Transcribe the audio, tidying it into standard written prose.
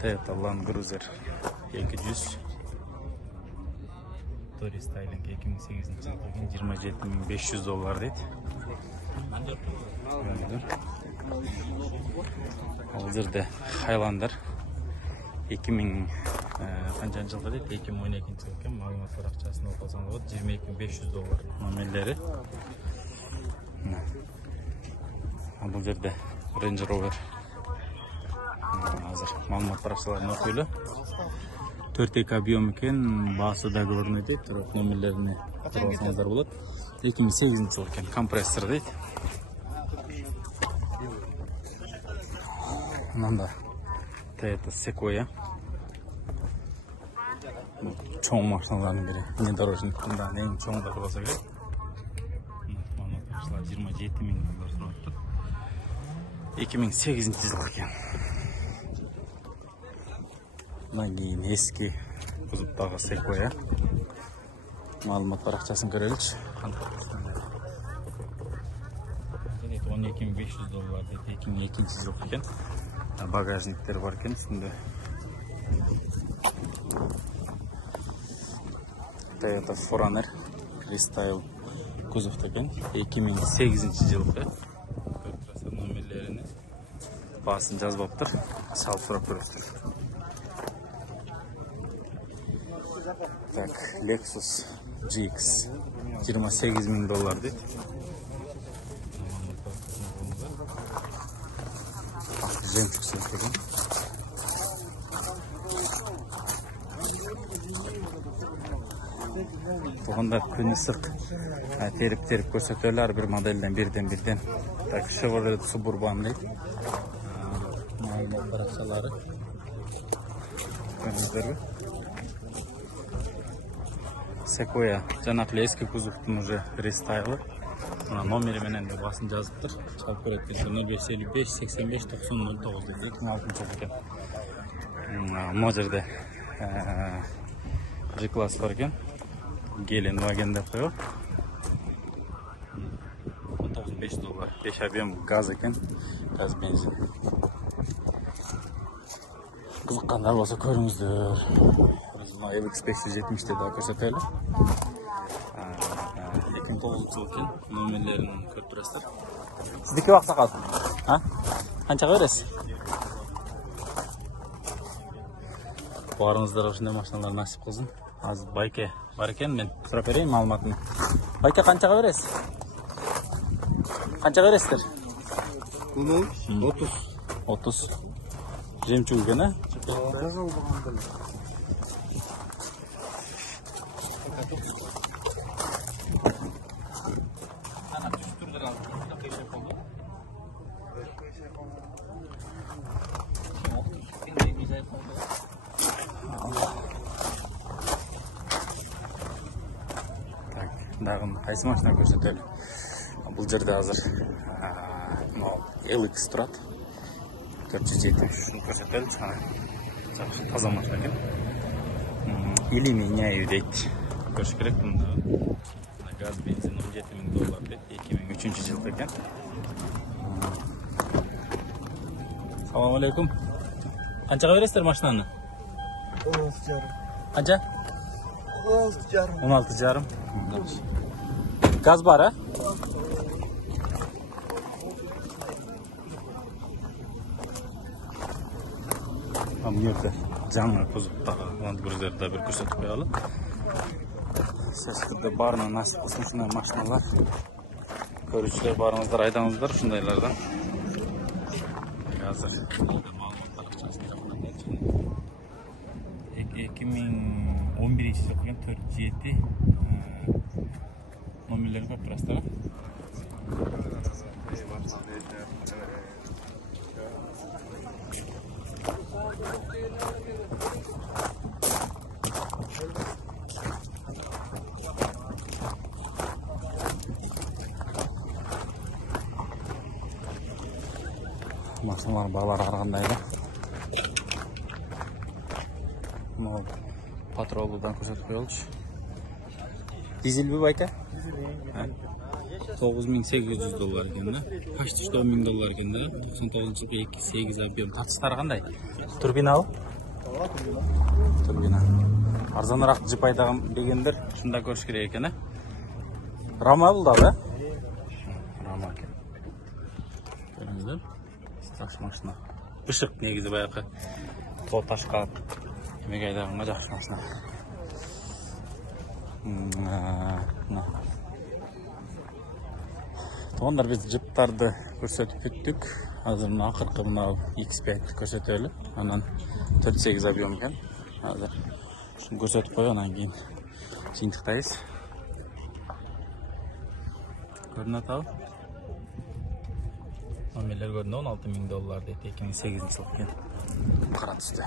Toyota Land Cruiser 200 Tory Styling 2008 yılda $27.500 deydi. Hozirda Highlander 2000 qancha yılda deydi? 2012 yıl ekan. Ma'lumotlar akçasini o'qisangiz bo'ladi. $22.500 nomerlari. Bu yerda Range Rover hozir ma'lumot paraqchalarini o'qiylik. 4 объем ekan, bası da görünüyor deydi. Taraf nomerlerini ko'rsangizdar bo'ladi. 2008 yil ekan, kompressor deydi. Manda Toyota Sequoia. Çoğun maşinalarının biri. Внедорожник bundan en çoğun da olsa gerek. Ma'lumot paraqchalar $27.000 so'rayapti. 2008 yil ekan. Bundan eski kuzupdagi Sequoia. Ma'lumot paraqchasini ko'raylik. $12.500 deydi. 2002 yil ekan. Bagajniklar var ekan üstünde. Toyota Forerunner Freestyle kuzovda ekan. 2008 yılda. Nomerlerini basın жазбаптыр. Салып сурап көрөсүздөр. Так, Lexus GX $28.000 deydi. Жемчуг секілді. Бұғында күн ысық теріп көрсетелер бір моделден бірден. Так, Chevrolet Suburban deydi. Ma'lumot paraqchalari. Көріңіздер. Sequoia жанакы eski kuzovдун уже рестайлы. Номері менен де басын жазыптыр. Чалып көрөткенде 0555 85 90 09 deydi. 2006 жыл екен. Мына жерде G-класс бар екен. Гелен ваген деп қойып. $19.500. 5 объем газ екен. Газ бензин. Қызыққандар болса көріңіздер. LX570'de daha көрсөтөлү. 2009 yıl ekan. Nomerlerini көрүп турасыздар. Сиздики аксакал. Канчага бересиз? Барыңыздар ушундай машиналар насип кылсын. Азыр байке бар экен, мен сурап берейин маалыматын. Байке канчага бересиз? Канчага бересиздер? 30. Жемчуг экен, а? Дагы кайсы машина көрсөтөлү. Бул жерде азыр LX турат. 470 көрсөтөлү. Жакшы таза машина экен. Или меняю дейт. Көрүш керек мында. Газ бензин $17.000 дейт. 2003 жыл экен. Салам алейкум. Канчага бересиздер машинаны? 16,5. Канча? 16,5. 16,5. Gaz var ha? Tam yerde canlı kuzupta Land Cruiser'da bir körsötüp koyalım. Sestirde barına nasip olsun şunday maşinalar. Görücüler barınızlar, aydanızlar şundaylardan. Hazır. 2011 yıl ekan 407 nomerlerini koyup turasızlar. Maşınların bağları qaragandaydı. Patroldan ko'rsatib qo'yildi. Dizel mi bayka? $9800 ekan da. Почти что $1000 ekan da. 99-yilgi 8 объем. Тартыштары қандай? Турбиналы? Турбина. Арзанырақ джип айдаған дегендер шында көріш керек екен, Рама бұл да, Рама екен. Көріңіздер? Жақсы машина. Бышық негізі баяқы. Тол ташқа емек айдағанға жақсы машина. Тоғандар біз джиптарды көрсетіп бүттік. Азыр мына ақырқы мынау X5 көрсетелі. Анан 48 объем екен. Азыр шunu көрсетіп қой, анан кейін жиынтықтайыз. Көрінат ау. Номерлер көрінді $16.000 дейді. 2008 жыл екен. Қара түсті.